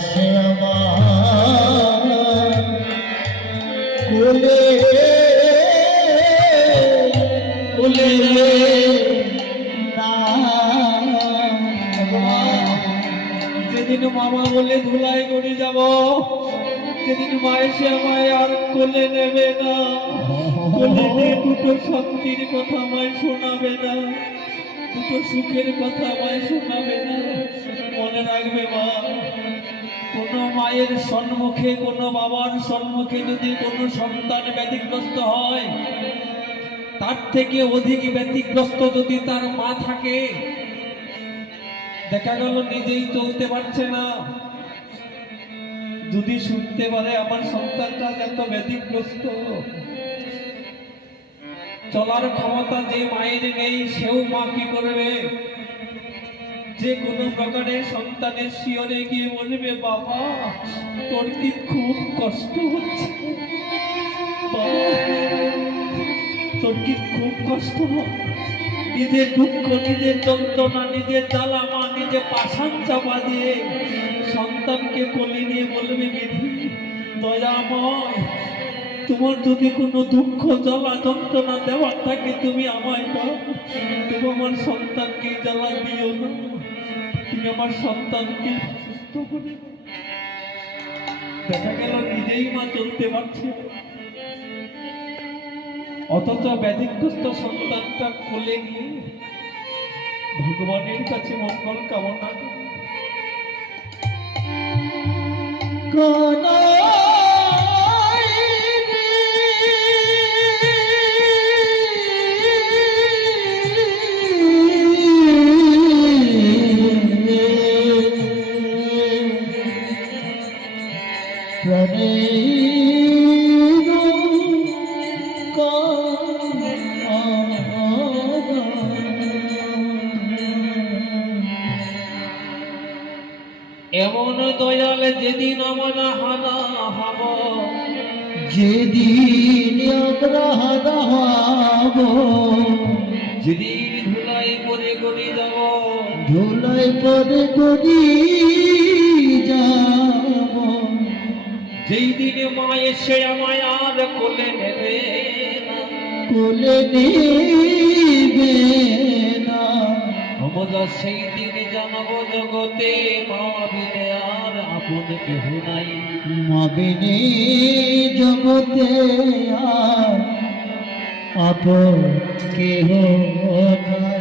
এসে আমার কোলে কোলে যেদিন মামা বলে ধুলাই করে যাব, যেদিন মা এসে আমায় আর কোলে নেবে না, কোলে নিয়ে দুটো শান্তির কথা আমায় শোনাবে না, দুটো সুখের কথা আমায় শোনাবে না। মনে রাখবে মা, কোনো মায়ের সম্মুখে, কোনো বাবার সম্মুখে যদি কোনো সন্তান ব্যতিগ্রস্ত হয়, তার থেকে অধিক ব্যতিগ্রস্ত যদি তার মা থাকে, দেখা গেল নিজেই চলতে পারছে না, যদি শুনতে পারে আমার সন্তানটা এত ব্যতিগ্রস্ত, চলার ক্ষমতা যে মায়ের নেই সেও মা কি করবে? যে কোনো প্রকারে সন্তানের শিয়রে গিয়ে বলবে, বাবা তোর কি খুব কষ্ট হচ্ছে, তোর কি খুব কষ্ট হয়? নিজের দুঃখ, নিজের যন্ত্রণা, নিজের জ্বালা মা নিজে পাষাণ চাপা দিয়ে সন্তানকে কোলে নিয়ে বলবে, বিধি দয়াময়, তোমার যদি কোনো দুঃখ জ্বালা যন্ত্রণা দেওয়ার থাকে তুমি আমায় দাও, তুমি আমার সন্তানকে জ্বালা দিও না, তুমি আমার সন্তানকে সুস্থ করে। দেখা গেল নিজেই মা চলতে পারছে, অথচ ব্যাধিগ্রস্ত সন্তানটা কোলে নিয়ে ভগবানের কাছে মঙ্গল কামনা কোন এমন দয়াল যেদিন আমরা হারা হব, যেদিন আমরা হারা হব, যেদিন ধুলাই পরে গড়ি যাব, ধুলাই পরে গড়ি যাব, যেই দিনে মা এসে আমায় আর কোলে নেবে না, কোলে নেবে না, আমরা সেই দিনে জানাবো জগতে মা বিনে আর আপন কেহ নাই, মা বিনে জগতে আর আপন কেহ নাই।